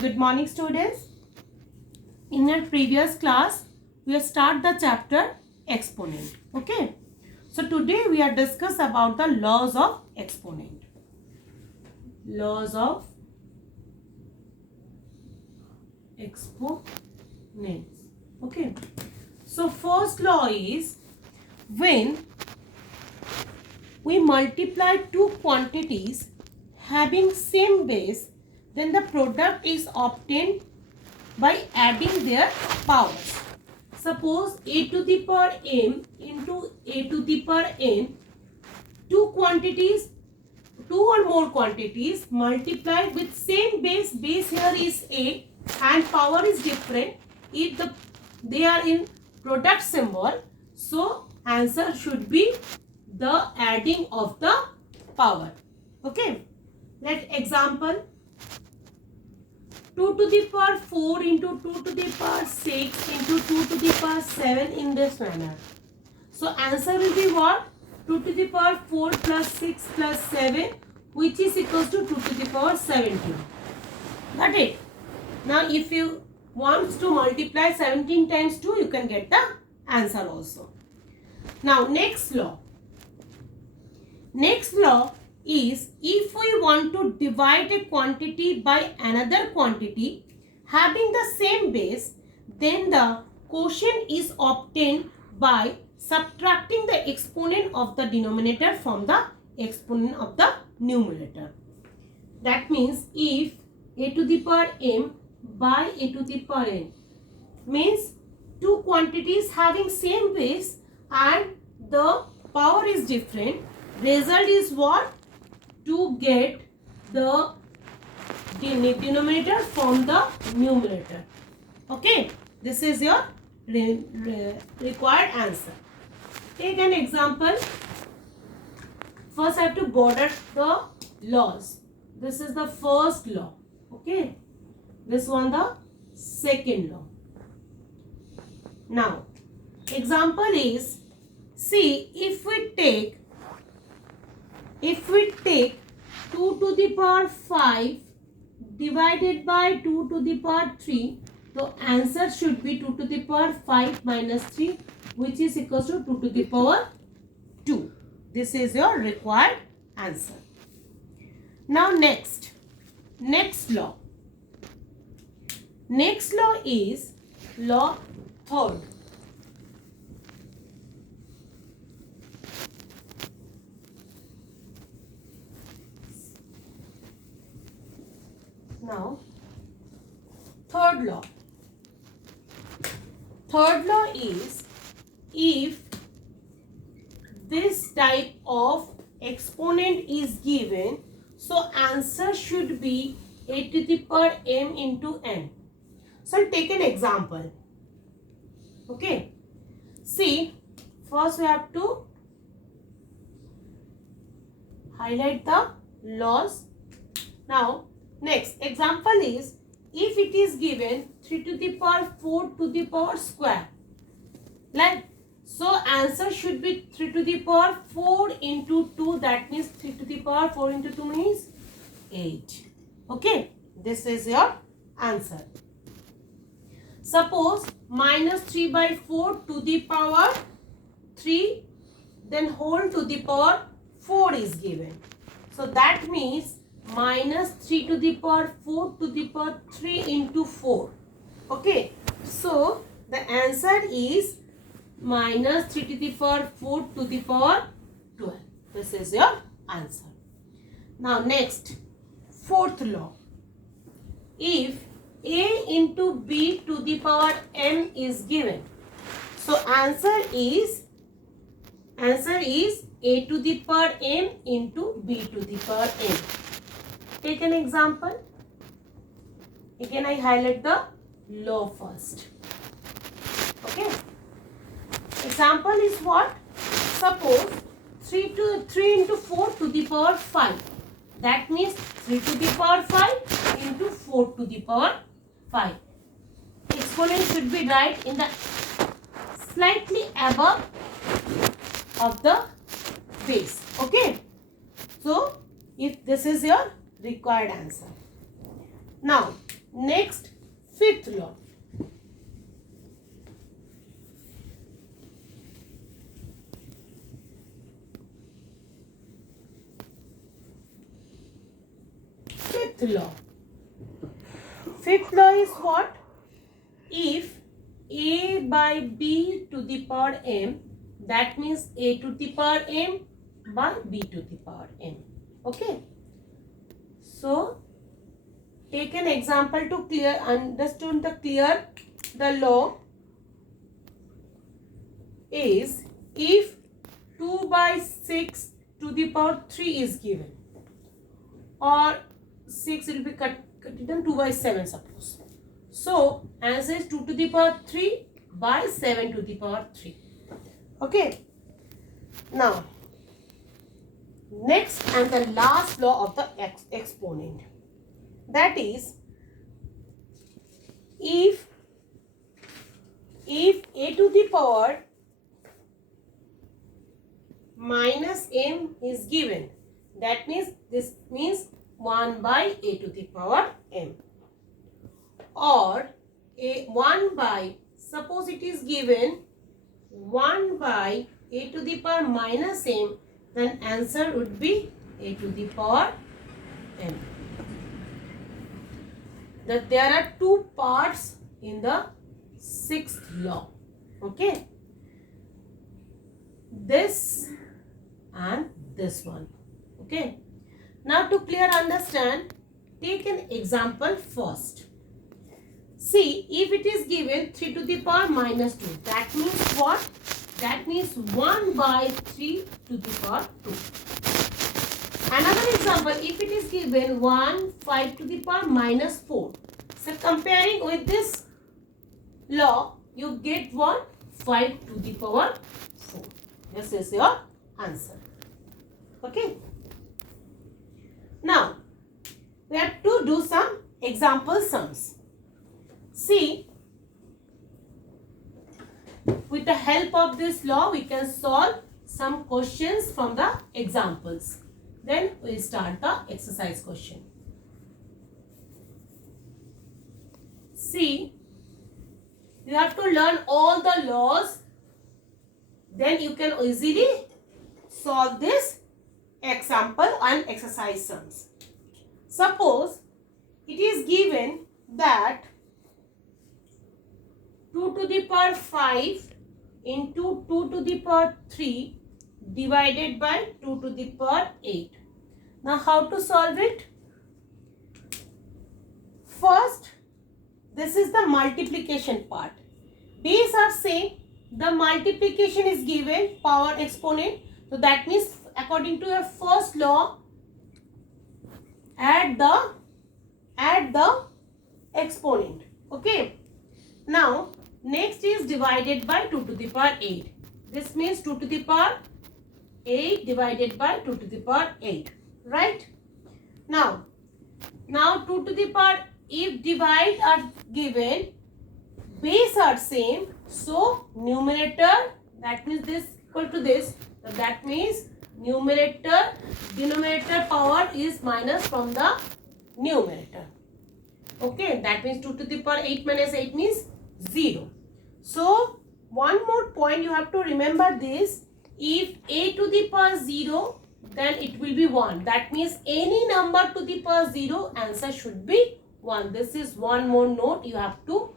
Good morning, students. In our previous class, we have started the chapter exponent. Okay. So today we are discuss about the laws of exponent. Laws of exponents. Okay. So first law is when we multiply two quantities having same base, then the product is obtained by adding their powers. Suppose a to the power m into a to the power n, two or more quantities multiplied with same base here is a and power is different. If they are in product symbol, so answer should be the adding of the power. Okay, let example 2 to the power 4 into 2 to the power 6 into 2 to the power 7 in this manner. So answer will be what? 2 to the power 4 plus 6 plus 7, which is equals to 2 to the power 17. Got it? Now if you want to multiply 17 times 2, you can get the answer also. Now next law. Next law is if we want to divide a quantity by another quantity having the same base, then the quotient is obtained by subtracting the exponent of the denominator from the exponent of the numerator. That means if a to the power m by a to the power n means two quantities having same base and the power is different, result is what? To get the denominator from the numerator. Okay, this is your required answer. Take an example. First I have to border the laws. This is the first law. Okay, this one the second law. Now example is, see, if we take 2 to the power 5 divided by 2 to the power 3, the answer should be 2 to the power 5 minus 3, which is equals to 2 to the power 2. This is your required answer. Now next law. Next law is law third. Now, third law. Third law is if this type of exponent is given, so answer should be a to the power m into n. So I'll take an example. Okay. See, first we have to highlight the laws. Now, next example is if it is given 3 to the power 4 to the power square. Like, so answer should be 3 to the power 4 into 2. That means 3 to the power 4 into 2 means 8. Okay, this is your answer. Suppose minus 3 by 4 to the power 3 then whole to the power 4 is given. So that means minus 3 to the power 4 to the power 3 into 4. Okay, so the answer is minus 3 to the power 4 to the power 12. This is your answer. Now next, fourth law. If a into b to the power m is given, so answer is a to the power m into b to the power m. Take an example. Again I highlight the law first. Okay. Example is what? Suppose 3 into 4 to the power 5. That means 3 to the power 5 into 4 to the power 5. Exponent should be right in the slightly above of the base. Okay. So if this is your required answer. Now, next, fifth law. Fifth law. Fifth law is what? If a by b to the power m, that means a to the power m by b to the power m. Okay. So, take an example to understand the law is if 2 by 6 to the power 3 is given, or 6 will be cut down 2 by 7 suppose. So, answer is 2 to the power 3 by 7 to the power 3. Okay. Now, next and the last law of the exponent. That is, if a to the power minus m is given, that means this means 1 by a to the power m, or a 1 by, suppose it is given 1 by a to the power minus m, then answer would be a to the power m. That there are two parts in the sixth law. Okay, this and this one. Okay, now to clear understand, take an example first. See, if it is given 3 to the power minus 2, that means what? That means 1 by 3 to the power 2. Another example, if it is given 5 to the power minus 4. So, comparing with this law, you get what? 5 to the power 4. This is your answer. Okay. Now, we have to do some example sums. See, with the help of this law, we can solve some questions from the examples. Then we will start the exercise question. See, you have to learn all the laws. Then you can easily solve this example and exercise sums. Suppose it is given that 2 to the power 5 into 2 to the power 3 divided by 2 to the power 8. Now, how to solve it? First, this is the multiplication part. Base are same. The multiplication is given, power exponent. So, that means according to your first law, add the exponent. Okay. Now, next is divided by 2 to the power 8. This means 2 to the power 8 divided by 2 to the power 8. Right? Now 2 to the power, if divide are given, base are same. So, numerator, that means this equal to this. So, that means denominator power is minus from the numerator. Okay, that means 2 to the power 8 minus 8 means 0. So, one more point you have to remember this. If a to the power 0, then it will be 1. That means any number to the power 0, answer should be 1. This is one more note you have to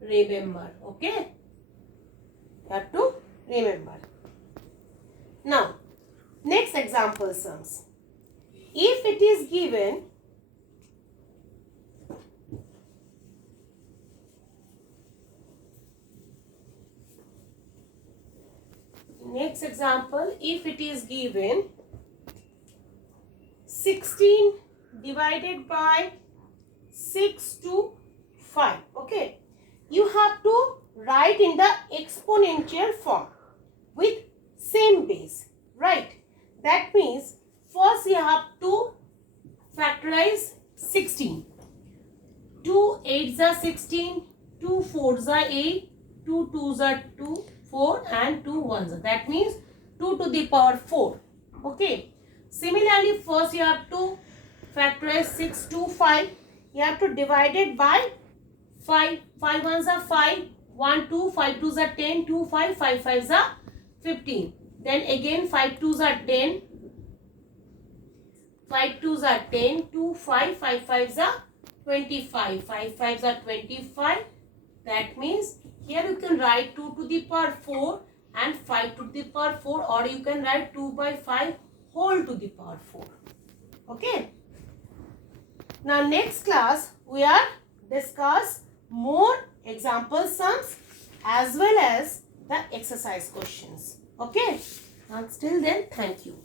remember. Okay? You have to remember. Now, next example sums. If it is given next example, if it is given 16 divided by 6 to 5. Okay. You have to write in the exponential form with same base. Right. That means first you have to factorize 16. 2 8s are 16, 2 4s are 8, 2 2s are 2, 4 and 2 1s. That means 2 to the power 4. Okay. Similarly, first you have to factorize 6 to 5. You have to divide it by 5. 5 ones are 5. 1, 2, 5 twos are 10, 2, 5, 5 fives are 15. Then again 5 twos are 10. 5 twos are 10, 2, 5, 5 fives are 25. 5 fives are 25. That means here you can write 2 to the power 4 and 5 to the power 4, or you can write 2 by 5 whole to the power 4. Okay. Now next class we are discuss more example sums as well as the exercise questions. Okay. Till then, thank you.